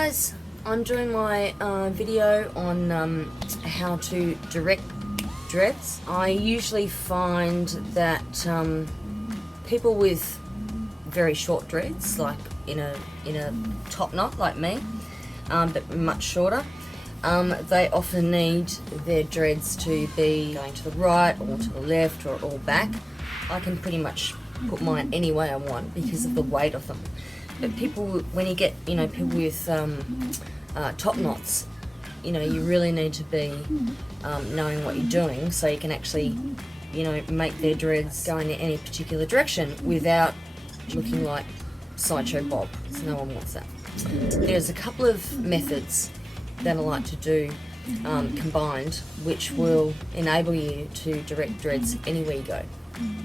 guys, I'm doing my video on how to direct dreads. I usually find that people with very short dreads, like in a top knot like me, but much shorter, they often need their dreads to be going to the right or to the left or all back. I can pretty much put mine any way I want because of the weight of them. But people, when you get, people with top knots, you really need to be knowing what you're doing so you can actually, make their dreads go in any particular direction without looking like Sideshow Bob, so no one wants that. There's a couple of methods that I like to do combined, which will enable you to direct dreads anywhere you go,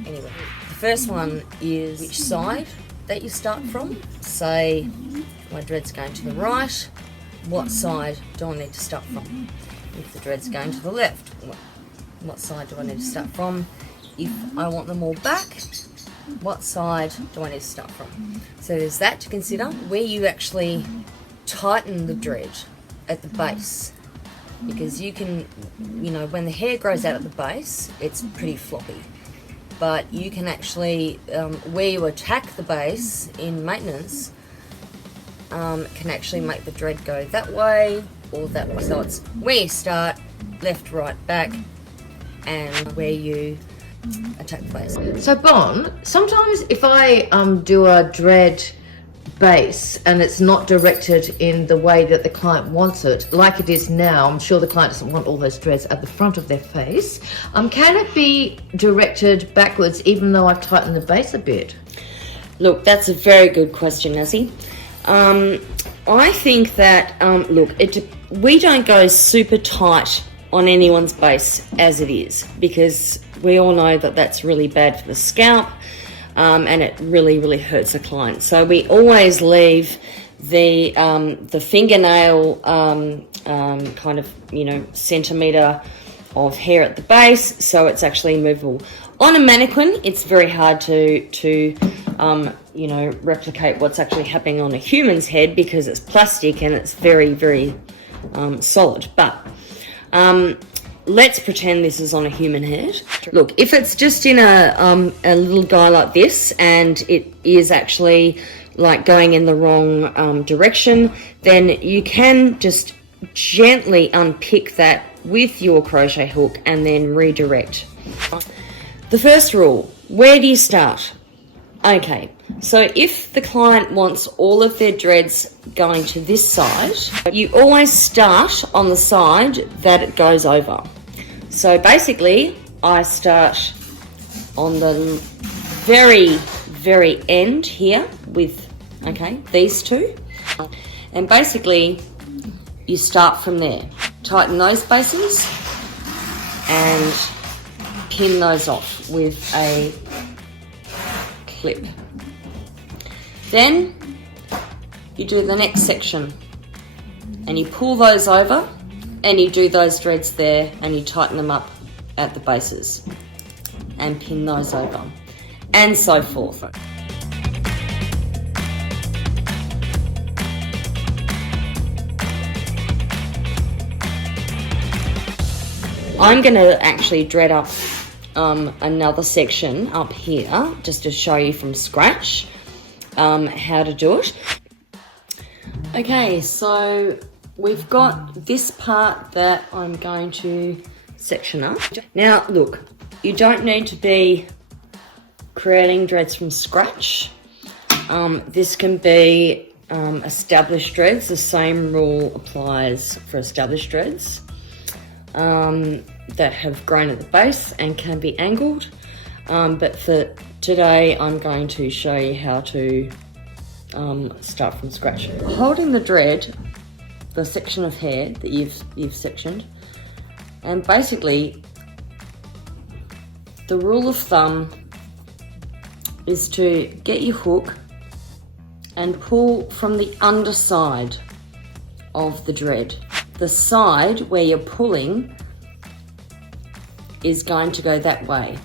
anywhere. The first one is which side that you start from. Say my dread's going to the right, what side do I need to start from? If the dread's going to the left, what side do I need to start from? If I want them all back, what side do I need to start from? So there's that to consider. Where you actually tighten the dread at the base, because you can, when the hair grows out at the base, it's pretty floppy. But you can actually, where you attack the base in maintenance, can actually make the dread go that way or that way. So it's where you start, left, right, back, and where you attack the base. So Bon, sometimes if I do a dread base and it's not directed in the way that the client wants it, like it is now, I'm sure the client doesn't want all those dreads at the front of their face, can it be directed backwards even though I've tightened the base a bit? Look, that's a very good question, Nazzy. I think that, we don't go super tight on anyone's base as it is, because we all know that that's really bad for the scalp, and it really, really hurts the client. So we always leave the fingernail kind of, centimetre of hair at the base, so it's actually movable. On a mannequin, it's very hard to replicate what's actually happening on a human's head because it's plastic and it's very, very solid. But let's pretend this is on a human head. Look, if it's just in a little guy like this and it is actually like going in the wrong direction, then you can just gently unpick that with your crochet hook and then redirect. The first rule, where do you start? Okay, so if the client wants all of their dreads going to this side, you always start on the side that it goes over. So basically, I start on the very, very end here with, these two. And basically, you start from there. Tighten those bases and pin those off with a clip. Then you do the next section and you pull those over and you do those dreads there and you tighten them up at the bases and pin those over, and so forth. I'm going to actually dread up another section up here just to show you from scratch how to do it. Okay, so we've got this part that I'm going to section up. Now look, you don't need to be creating dreads from scratch. This can be established dreads. The same rule applies for established dreads that have grown at the base and can be angled. But for today, I'm going to show you how to start from scratch. Holding the dread, the section of hair that you've sectioned, and basically the rule of thumb is to get your hook and pull from the underside of the dread. The side where you're pulling is going to go that way.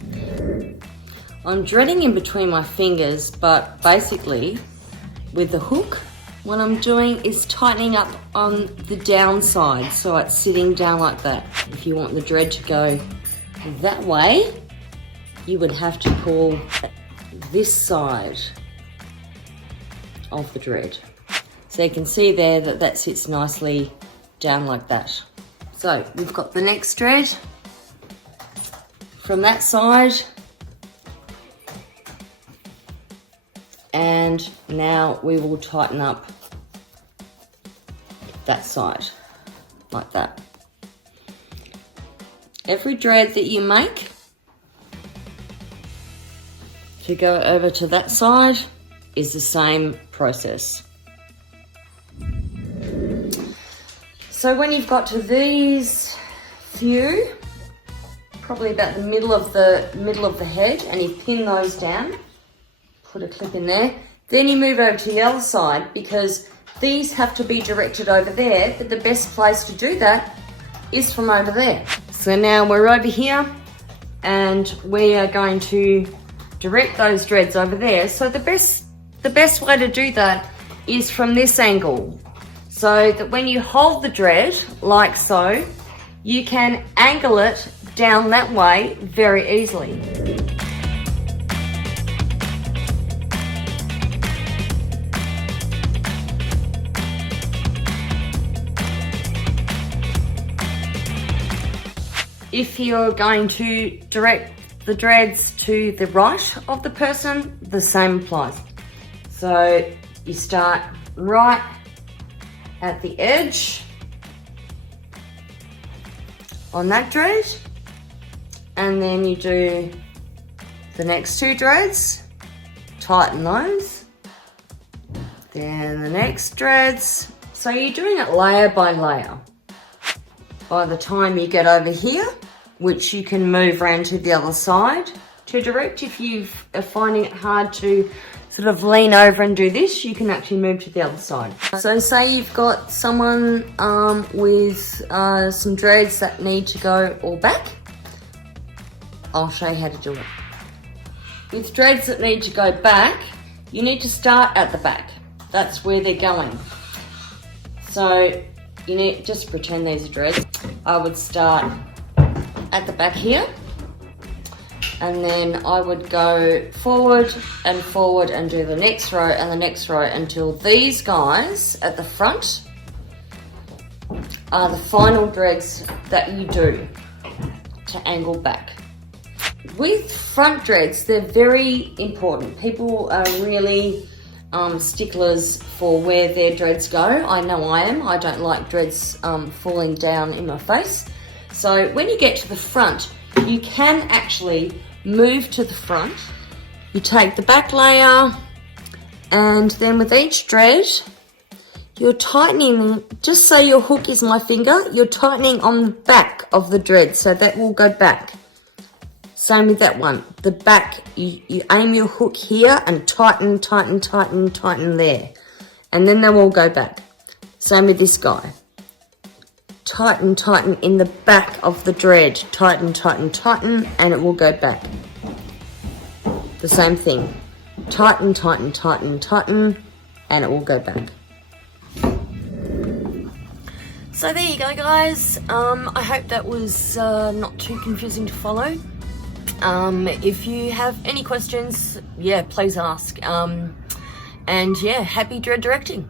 I'm dreading in between my fingers, but basically with the hook what I'm doing is tightening up on the downside, so it's sitting down like that. If you want the dread to go that way, you would have to pull this side of the dread. So you can see there that that sits nicely down like that. So we've got the next dread from that side, and now we will tighten up that side like that. Every dread that you make to go over to that side is the same process. So when you've got to these few, probably about the middle of the head, and you pin those down, put a clip in there, then you move over to the other side, because these have to be directed over there, but the best place to do that is from over there. So now we're over here, and we are going to direct those dreads over there. So the best way to do that is from this angle, so that when you hold the dread like so, you can angle it down that way very easily. If you're going to direct the dreads to the right of the person, the same applies. So you start right at the edge on that dread, and then you do the next two dreads, tighten those, then the next dreads. So you're doing it layer by layer. By the time you get over here, which you can move around to the other side to direct, if you are finding it hard to sort of lean over and do this, you can actually move to the other side. So say you've got someone with some dreads that need to go all back. I'll show you how to do it. With dreads that need to go back, you need to start at the back. That's where they're going. So you need, just pretend these are dreads. I would start at the back here, and then I would go forward and do the next row and the next row until these guys at the front are the final dreads that you do to angle back. With front dreads, they're very important. People are really sticklers for where their dreads go. I know I am. I don't like dreads falling down in my face. So when you get to the front, you can actually move to the front. You take the back layer, and then with each dread, you're tightening, just so your hook is my finger, you're tightening on the back of the dread, so that will go back. Same with that one. The back, you aim your hook here and tighten, tighten, tighten, tighten there. And then they will go back. Same with this guy. Tighten, tighten in the back of the dread. Tighten, tighten, tighten, and it will go back. The same thing. Tighten, tighten, tighten, tighten, and it will go back. So there you go, guys. I hope that was not too confusing to follow. If you have any questions, yeah, please ask. And yeah, happy dread directing.